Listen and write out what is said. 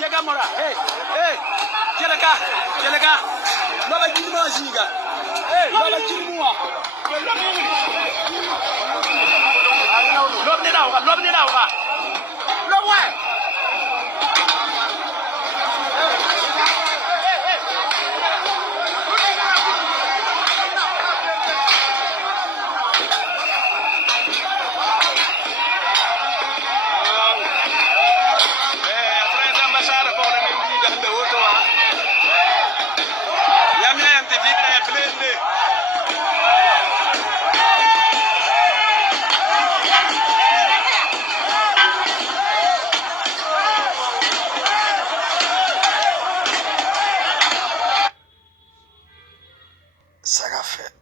Jaga mora, jaga, nova jinima zinga, nova jinima. Lob ni nào cả, lob ngoài. Sagafe